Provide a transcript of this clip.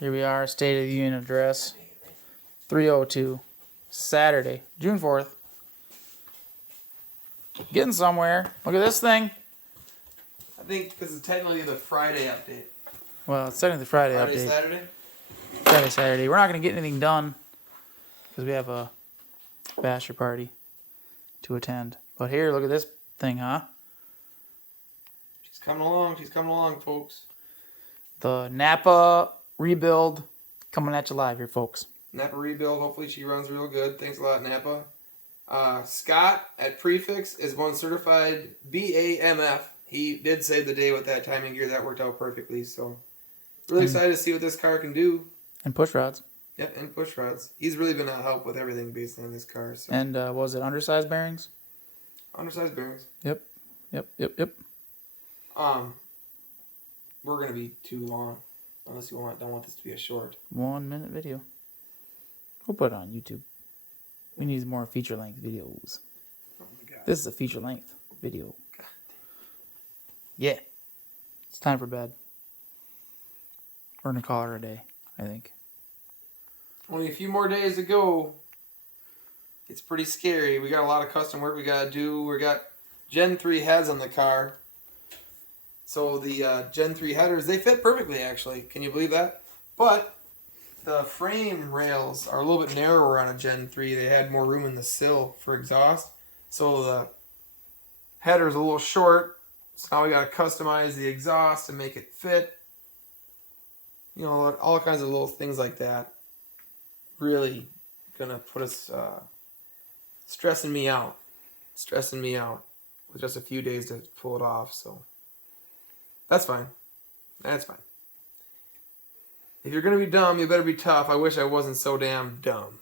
Here we are, State of the Union address. 302. Saturday, June 4th. Getting somewhere. Look at this thing. I think this is technically the Friday update. Well, it's technically the Friday update. Saturday? Friday, Saturday. We're not going to get anything done because we have a basher party to attend. But here, look at this thing, huh? She's coming along. She's coming along, folks. The Napa rebuild coming at you live here, folks. Napa rebuild. Hopefully she runs real good. Thanks a lot, Napa. Scott at Prefix is one certified BAMF. He did save the day with that timing gear. That worked out perfectly. So really excited to see what this car can do. And push rods. Yeah, and push rods. He's really been a help with everything basically on this car. So. And was it undersized bearings? Undersized bearings. Yep. We're gonna be too long, unless you don't want this to be a short. 1 minute video. We'll put it on YouTube. We need more feature length videos. Oh my god. This is a feature length video. God. Yeah. It's time for bed. We're gonna call her a day, I think. Only a few more days to go. It's pretty scary. We got a lot of custom work we gotta do. We got Gen 3 heads on the car. So the Gen 3 headers, they fit perfectly actually. Can you believe that? But the frame rails are a little bit narrower on a Gen 3. They had more room in the sill for exhaust. So the header's a little short. So now we got to customize the exhaust to make it fit. You know, all kinds of little things like that. Really gonna put us stressing me out with just a few days to pull it off. So that's fine. That's fine. If you're gonna be dumb, you better be tough. I wish I wasn't so damn dumb.